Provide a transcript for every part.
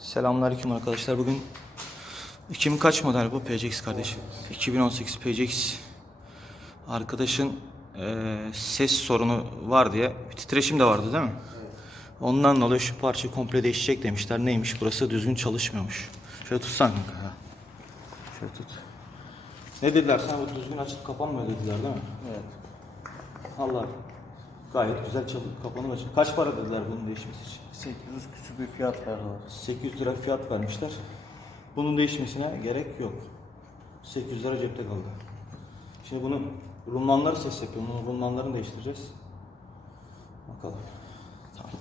Selamünaleyküm arkadaşlar. Bugün 2000 kaç model bu PCX kardeşim? 2018 PCX. Arkadaşın eee, ses sorunu var diye bir titreşim de vardı değil mi? Ondan dolayı şu parça komple değişecek demişler. Neymiş? Burası düzgün çalışmıyormuş. Şöyle tutsan kanka. ha. Şöyle tut. Ne dediler? Sana bu düzgün açıp kapanmıyor dediler değil mi? Evet. Allah. Gayet güzel çalıp kapanıyor. Kaç para dediler bunun değişmesi için? 800 küsür bir fiyat verdiler. 800 lira fiyat vermişler. Bunun değişmesine gerek yok. 800 lira cepte kaldı. Şimdi bunu rulmanlar ses yapıyor. Bunun rulmanlarını değiştireceğiz. Bakalım. Tamam.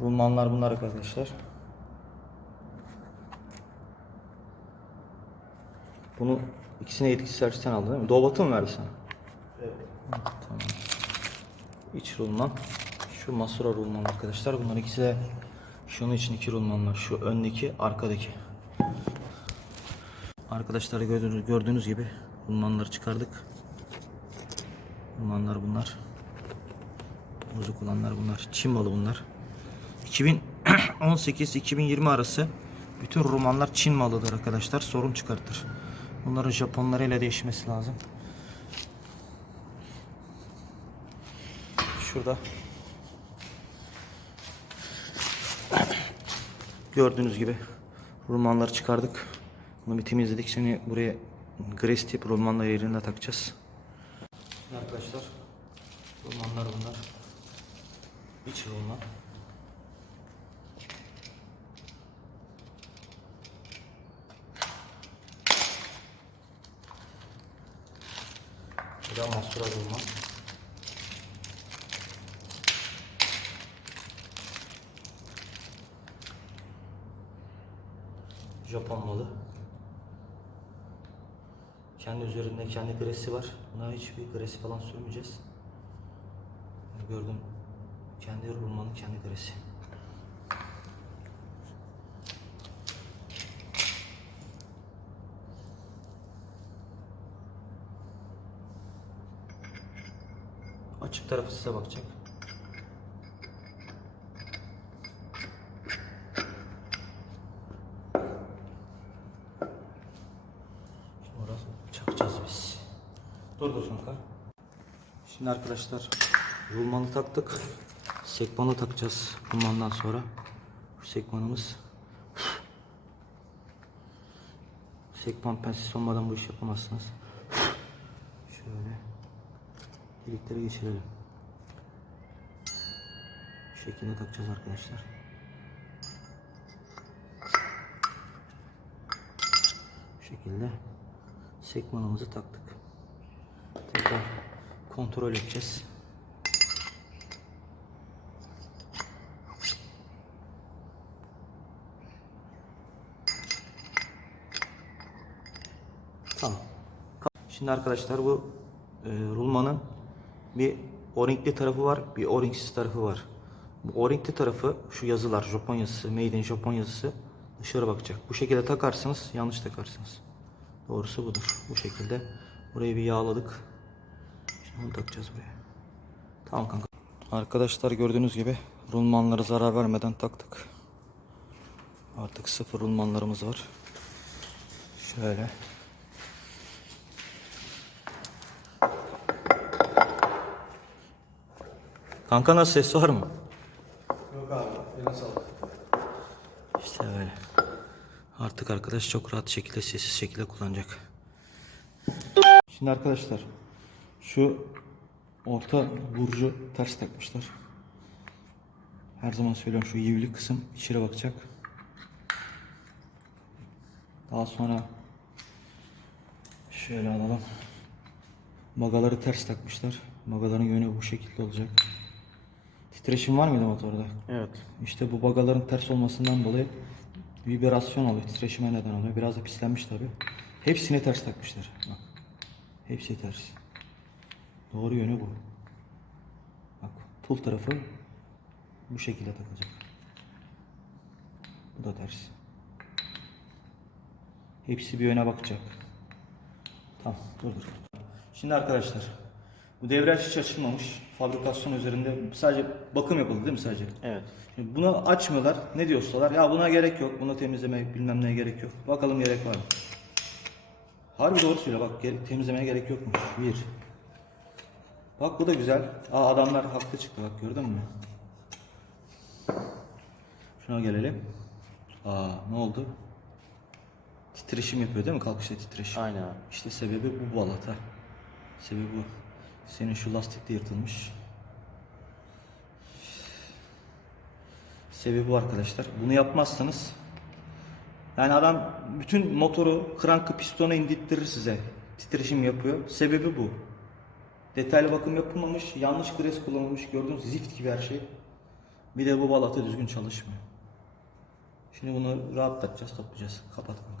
Rulmanlar bunlar arkadaşlar. Bunu ikisine yetkisiz servisden aldın değil mi? Doğbatı mı verdi sana? Tamam. İç rulman. Şu masura rulman arkadaşlar. Bunlar ikisi de şunun için iki rulman var. Şu öndeki, arkadaki. Arkadaşlar gördüğünüz, gördüğünüz gibi rulmanları çıkardık. Rulmanlar bunlar. Bozuk olanlar bunlar. Çin malı bunlar. 2018-2020 arası bütün rulmanlar Çin malıdır arkadaşlar. Sorun çıkartır. Bunların Japonlarıyla değişmesi lazım. Şurada. Gördüğünüz gibi rulmanları çıkardık. Bunu bir temizledik. Şimdi buraya gres tip rulmanla yerine takacağız. Arkadaşlar rulmanlar bunlar. İç rulman. Bu da masura rulman. Japon malı. Kendi üzerinde kendi gresi var. Buna hiçbir gresi falan sürmeyeceğiz. Gördüm. Kendi rulmanın kendi gresi. Açık tarafı size bakacak. Dur dur kanka. Şimdi arkadaşlar rulmanı taktık. Sekmanı takacağız rulmandan sonra. Bu sekmanımız. Sekman pensiz olmadan bu iş yapamazsınız. Şöyle delikleri geçirelim. Bu şekilde takacağız arkadaşlar. Bu şekilde sekmanımızı taktık. Kontrol edeceğiz. Tamam. Şimdi arkadaşlar bu e, rulmanın bir o-ringli tarafı var, bir o-ringsiz tarafı var. Bu o-ringli tarafı şu yazılar, Japon yazısı, Made in Japon yazısı dışarı bakacak. Bu şekilde takarsınız, yanlış takarsınız. Doğrusu budur. Bu şekilde burayı bir yağladık. Bunu takacağız buraya. Tamam kanka. Arkadaşlar gördüğünüz gibi rulmanları zarar vermeden taktık. Artık sıfır rulmanlarımız var. Şöyle. Kanka nasıl ses var mı? Yok abi. Eline sağlık. İşte öyle. Artık arkadaş çok rahat şekilde sessiz şekilde kullanacak. Şimdi arkadaşlar şu orta burcu ters takmışlar. Her zaman söylüyorum şu yivli kısım içeri bakacak. Daha sonra şöyle alalım. Magaları ters takmışlar. Magaların yönü bu şekilde olacak. Titreşim var mıydı motorda? Evet. İşte bu bagaların ters olmasından dolayı vibrasyon oluyor, titreşime neden oluyor. Biraz da pislenmiş tabi. Hepsini ters takmışlar. Bak. Hepsi ters. Doğru yönü bu. Bak pul tarafı bu şekilde takılacak. Bu da ters. Hepsi bir yöne bakacak. Tamam dur dur. Şimdi arkadaşlar Bu devraj hiç açılmamış. Fabrikasyon üzerinde sadece bakım yapıldı değil mi sadece? Evet. Şimdi bunu açmıyorlar. Ne diyor ustalar? Ya buna gerek yok. Bunu temizlemeye bilmem neye gerek yok. Bakalım gerek var mı? Harbi doğru söylüyor. Bak temizlemeye gerek yokmuş. Bir. Bak bu da güzel. Aa adamlar haklı çıktı bak gördün mü? Şuna gelelim. Aa ne oldu? Titreşim yapıyor değil mi? Kalkışta titreşim. Aynen abi. İşte sebebi bu balata. Sebebi bu. Senin şu lastik de yırtılmış. Sebebi bu arkadaşlar. Bunu yapmazsanız yani adam bütün motoru, krankı, pistonu indirttirir size. Titreşim yapıyor. Sebebi bu. Detaylı bakım yapılmamış, yanlış gres kullanılmış. Gördüğünüz zift gibi her şey. Bir de bu balata düzgün çalışmıyor. Şimdi bunu rahatlatacağız, toplayacağız. Kapat kanka.